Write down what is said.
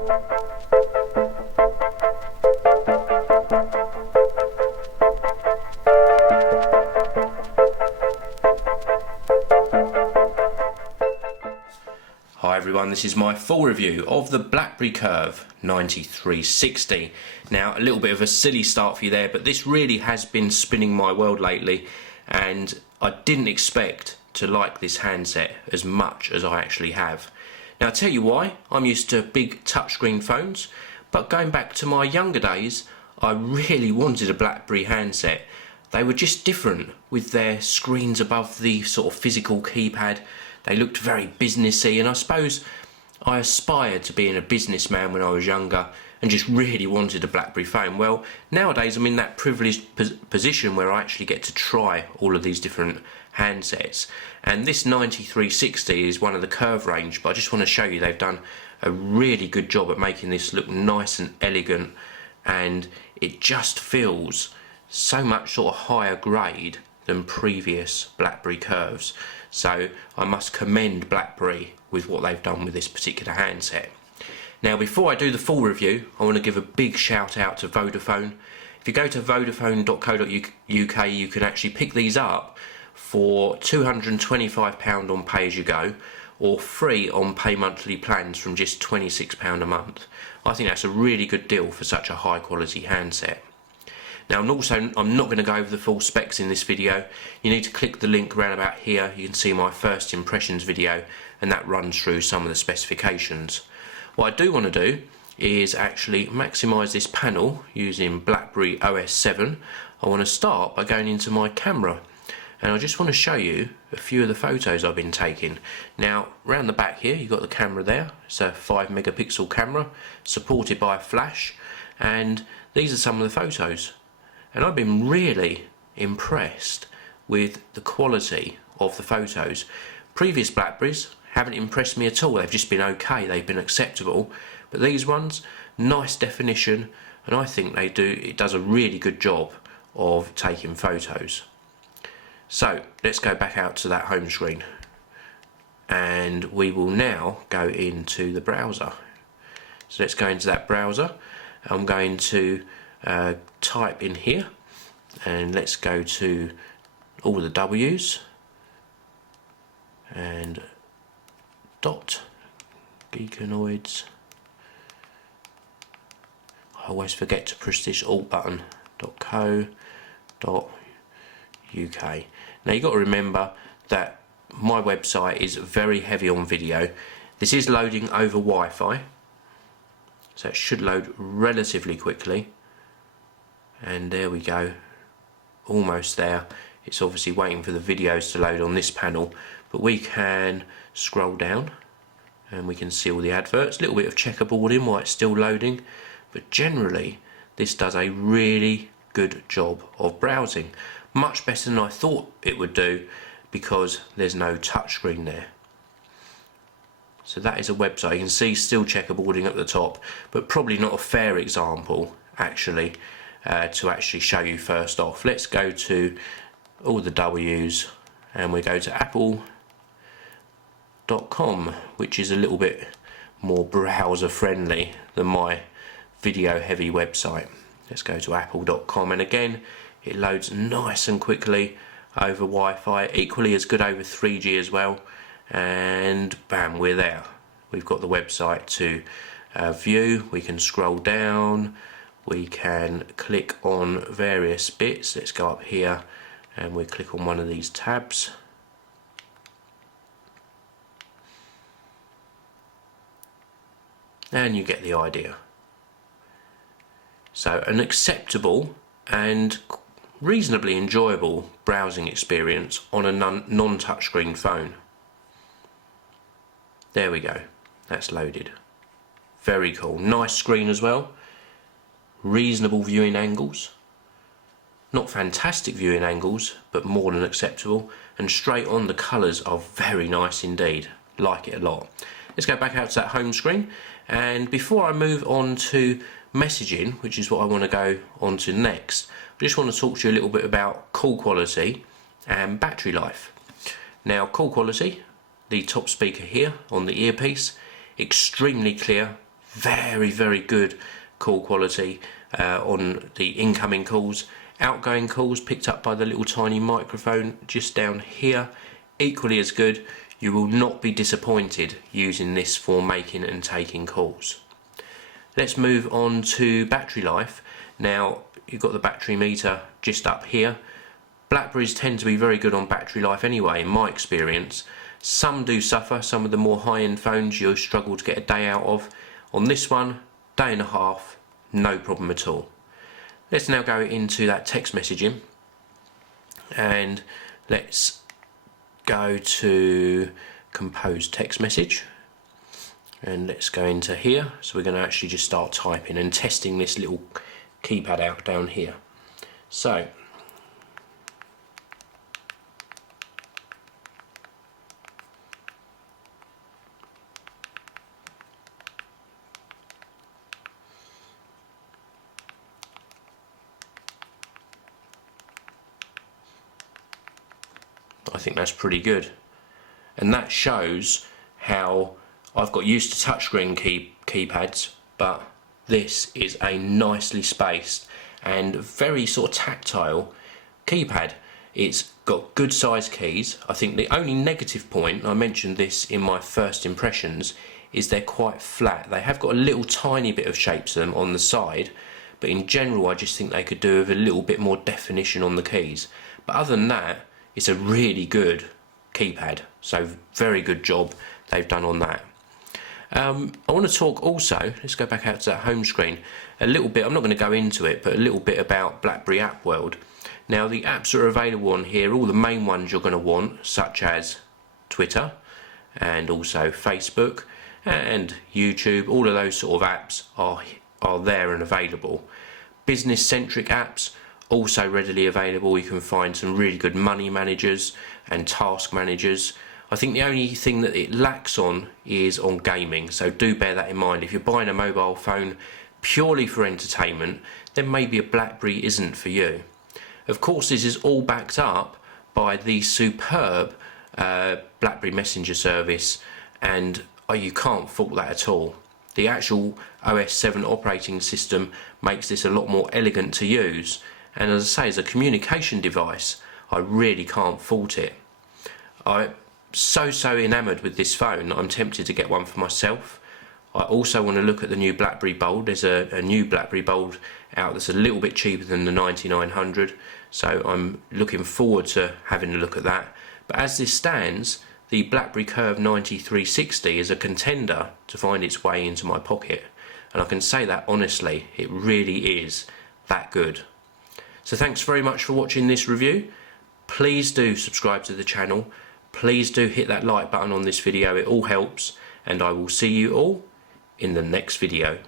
Hi everyone, this is my full review of the Blackberry Curve 9360. Now, a little bit of a silly start for you there, but this really has been spinning my world lately, and I didn't expect to like this handset as much as I actually have. Now, I'll tell you why. I'm used to big touchscreen phones, but going back to my younger days, I really wanted a Blackberry handset. They were just different with their screens above the sort of physical keypad. They looked very businessy, and I suppose I aspired to being a businessman when I was younger and just really wanted a Blackberry phone. Well, nowadays I'm in that privileged position where I actually get to try all of these different handsets, and this 9360 is one of the Curve range, but I just want to show you they've done a really good job at making this look nice and elegant, and it just feels so much sort of higher grade than previous Blackberry Curves. So I must commend Blackberry with what they've done with this particular handset. Now, before I do the full review, I want to give a big shout out to Vodafone. If you go to vodafone.co.uk, you can actually pick these up for £225 on pay as you go, or free on pay monthly plans from just £26 a month. I think that's a really good deal for such a high quality handset. Now, I'm not going to go over the full specs in this video. You need to click the link around about here. You can see my first impressions video, and that runs through some of the specifications. What I do want to do is actually maximise this panel using Blackberry OS 7. I want to start by going into my camera, and I just want to show you a few of the photos I've been taking. Now, around the back here, you've got the camera there. It's a 5 megapixel camera supported by a flash, and these are some of the photos. And I've been really impressed with the quality of the photos. Previous Blackberries haven't impressed me at all. They've just been okay, they've been acceptable. But these ones, nice definition, and I think it does a really good job of taking photos. So let's go back out to that home screen, and we will now go into the browser. So let's go into that browser. I'm going to type in here, and let's go to all the W's and Geekanoids. I always forget to push this alt button. .co.uk. Now, you've got to remember that my website is very heavy on video. This is loading over Wi-Fi, so it should load relatively quickly. And there we go, almost there. It's obviously waiting for the videos to load on this panel, but we can scroll down and we can see all the adverts. A little bit of checkerboarding while it's still loading, but generally this does a really good job of browsing. Much better than I thought it would do, because there's no touchscreen there. So that is a website. You can see still checkerboarding at the top, but probably not a fair example actually to actually show you first off. Let's go to all the W's, and we go to apple.com, which is a little bit more browser friendly than my video heavy website. Let's go to apple.com, and again it loads nice and quickly over Wi-Fi, equally as good over 3G as well, and bam, we're there. We've got the website to view. We can scroll down, we can click on various bits. Let's go up here and we click on one of these tabs. And you get the idea. So an acceptable and reasonably enjoyable browsing experience on a non-touchscreen phone. There we go, that's loaded. Very cool, nice screen as well. Reasonable viewing angles. Not fantastic viewing angles, but more than acceptable. And straight on, the colours are very nice indeed. Like it a lot. Let's go back out to that home screen, and before I move on to messaging, which is what I want to go on to next, I just want to talk to you a little bit about call quality and battery life. Now, call quality, the top speaker here on the earpiece, extremely clear, very, very good call quality on the incoming calls. Outgoing calls picked up by the little tiny microphone just down here, equally as good. You will not be disappointed using this for making and taking calls. Let's move on to battery life. Now, you've got the battery meter just up here. Blackberries tend to be very good on battery life anyway, in my experience. Some do suffer. Some of the more high-end phones you'll struggle to get a day out of. On this one, day and a half, no problem at all. Let's now go into that text messaging, and let's go to compose text message, and let's go into here. So we're going to actually just start typing and testing this little keypad out down here. So I think that's pretty good, and that shows how I've got used to touchscreen keypads, but this is a nicely spaced and very sort of tactile keypad. It's got good sized keys. I think the only negative point, I mentioned this in my first impressions, is they're quite flat. They have got a little tiny bit of shape to them on the side, but in general I just think they could do with a little bit more definition on the keys. But other than that, it's a really good keypad, so very good job they've done on that. I want to talk also, let's go back out to that home screen, a little bit, I'm not going to go into it, but a little bit about Blackberry App World. Now, the apps that are available on here, all the main ones you're going to want, such as Twitter and also Facebook and YouTube, all of those sort of apps are there and available. Business centric apps also readily available. You can find some really good money managers and task managers. I think the only thing that it lacks on is on gaming, so do bear that in mind. If you're buying a mobile phone purely for entertainment, then maybe a Blackberry isn't for you. Of course, this is all backed up by the superb Blackberry Messenger service, and you can't fault that at all. The actual OS 7 operating system makes this a lot more elegant to use, and as I say, as a communication device, I really can't fault it. I'm so enamoured with this phone, I'm tempted to get one for myself. I also want to look at the new Blackberry Bold. There's a new Blackberry Bold out that's a little bit cheaper than the 9900, so I'm looking forward to having a look at that. But as this stands, the Blackberry Curve 9360 is a contender to find its way into my pocket, and I can say that honestly, it really is that good. So thanks very much for watching this review. Please do subscribe to the channel. Please do hit that like button on this video, it all helps, and I will see you all in the next video.